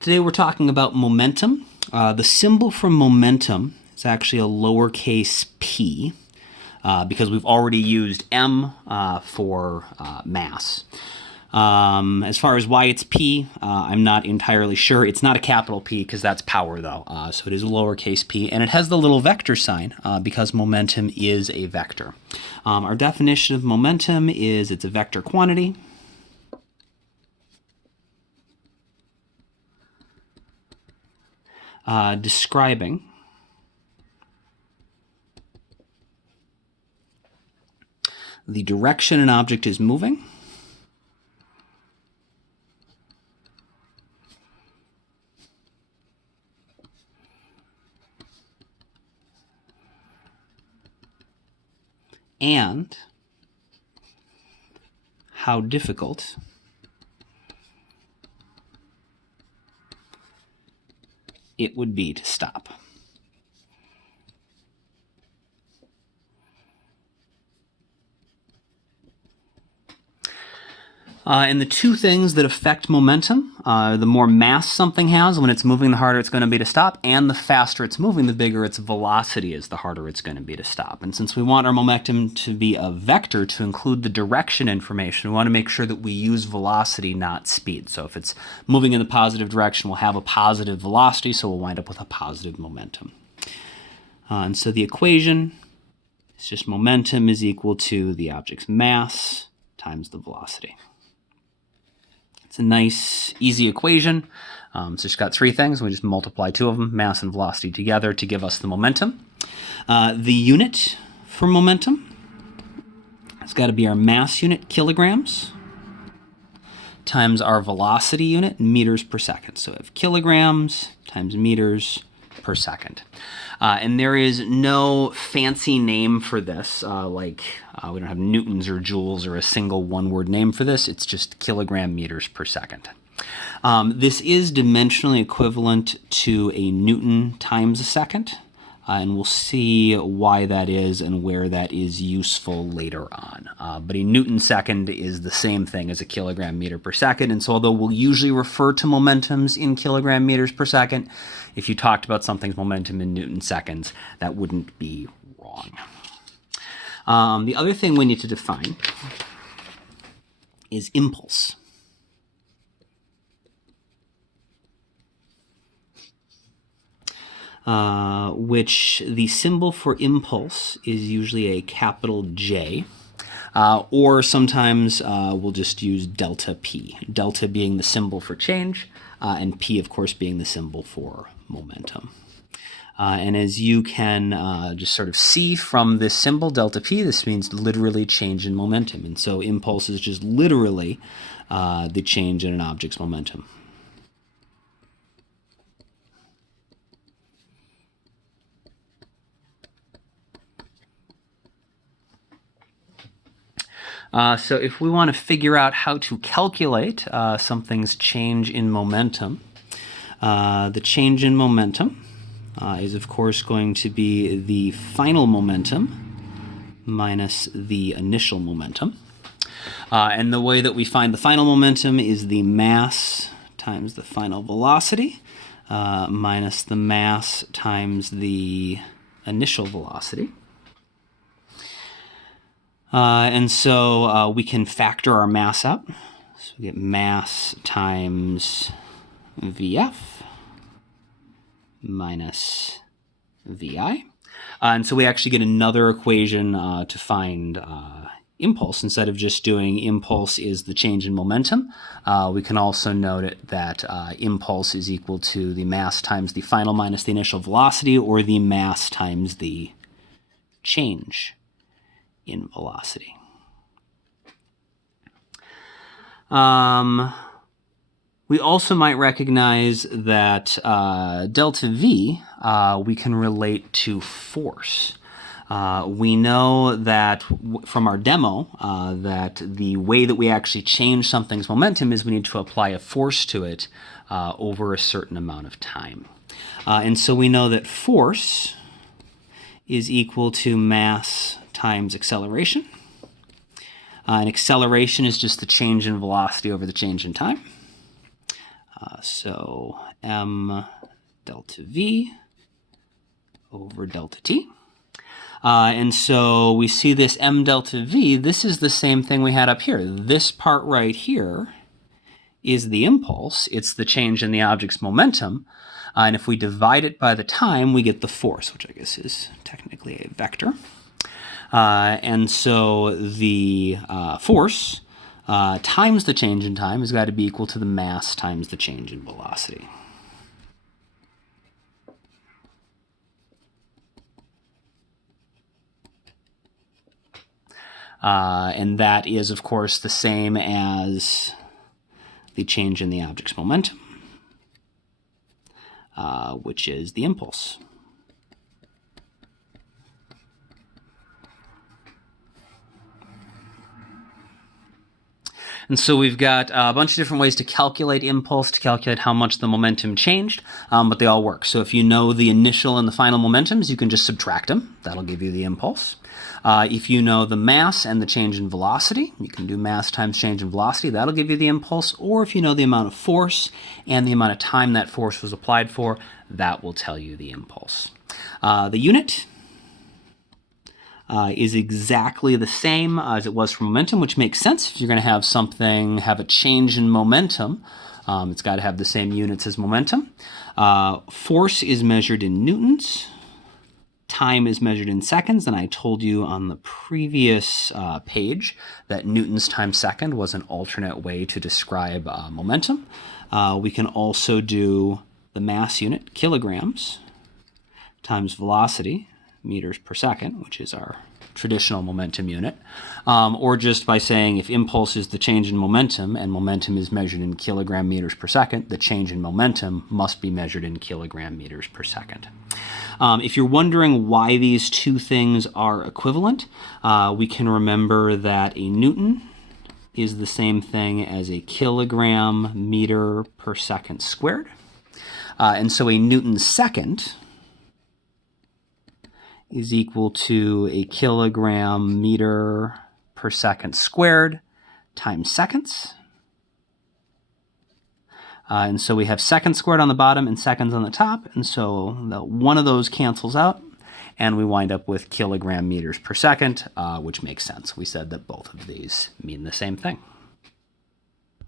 Today we're talking about momentum. The symbol for momentum is actually a lowercase p because we've already used m for mass. As far as why it's p, I'm not entirely sure. It's not a capital P because that's power, though. So it is a lowercase p, and it has the little vector sign because momentum is a vector. Our definition of momentum is it's a vector quantity. Describing the direction an object is moving and how difficult it would be to stop. And the two things that affect momentum, the more mass something has, when it's moving, the harder it's going to be to stop, and the faster it's moving, the bigger its velocity is, the harder it's going to be to stop. And since we want our momentum to be a vector to include the direction information, we want to make sure that we use velocity, not speed. So if it's moving in the positive direction, we'll have a positive velocity, so we'll wind up with a positive momentum. And so the equation is just momentum is equal to the object's mass times the velocity. It's a nice, easy equation. It's just got three things. We just multiply two of them, mass and velocity, together to give us the momentum. The unit for momentum has got to be our mass unit, kilograms, times our velocity unit, meters per second. So we have kilograms times meters per second. And there is no fancy name for this, we don't have newtons or joules or a single one-word name for this. It's just kilogram meters per second. This is dimensionally equivalent to a newton times a second, and we'll see why that is and where that is useful later on. But a newton second is the same thing as a kilogram meter per second, and so although we'll usually refer to momentums in kilogram meters per second, if you talked about something's momentum in newton seconds, that wouldn't be wrong. The other thing we need to define is impulse. Which the symbol for impulse is usually a capital J, or sometimes we'll just use delta P. Delta being the symbol for change, and P, of course, being the symbol for momentum. And as you can just sort of see from this symbol, delta P, this means literally change in momentum. And so impulse is just literally the change in an object's momentum. So if we want to figure out how to calculate something's change in momentum, the change in momentum is, of course, going to be the final momentum minus the initial momentum. And the way that we find the final momentum is the mass times the final velocity minus the mass times the initial velocity. And so we can factor our mass out. So we get mass times VF minus VI. And so we actually get another equation to find impulse. Instead of just doing impulse is the change in momentum, we can also note it that impulse is equal to the mass times the final minus the initial velocity, or the mass times the change in velocity. We also might recognize that delta V we can relate to force. We know that from our demo that the way that we actually change something's momentum is we need to apply a force to it over a certain amount of time. And so we know that force is equal to mass times acceleration. And acceleration is just the change in velocity over the change in time. So m delta v over delta t. And so we see this m delta v. This is the same thing we had up here. This part right here is the impulse. It's the change in the object's momentum. And if we divide it by the time, we get the force, which I guess is technically a vector. And so the force times the change in time has got to be equal to the mass times the change in velocity. And that is, of course, the same as the change in the object's momentum, which is the impulse. And so we've got a bunch of different ways to calculate impulse, to calculate how much the momentum changed, but they all work. So if you know the initial and the final momentums, you can just subtract them. That'll give you the impulse. If you know the mass and the change in velocity, you can do mass times change in velocity. That'll give you the impulse. Or if you know the amount of force and the amount of time that force was applied for, that will tell you the impulse. The unit is exactly the same as it was for momentum, which makes sense. If you're going to have something have a change in momentum, it's got to have the same units as momentum. Force is measured in newtons. Time is measured in seconds, and I told you on the previous page that newtons times second was an alternate way to describe momentum. We can also do the mass unit, kilograms, times velocity, meters per second, which is our traditional momentum unit, or just by saying if impulse is the change in momentum and momentum is measured in kilogram meters per second, the change in momentum must be measured in kilogram meters per second. If you're wondering why these two things are equivalent, we can remember that a newton is the same thing as a kilogram meter per second squared. And so a newton second is equal to a kilogram meter per second squared times seconds. And so we have seconds squared on the bottom and seconds on the top, and so one of those cancels out, and we wind up with kilogram meters per second, which makes sense. We said that both of these mean the same thing.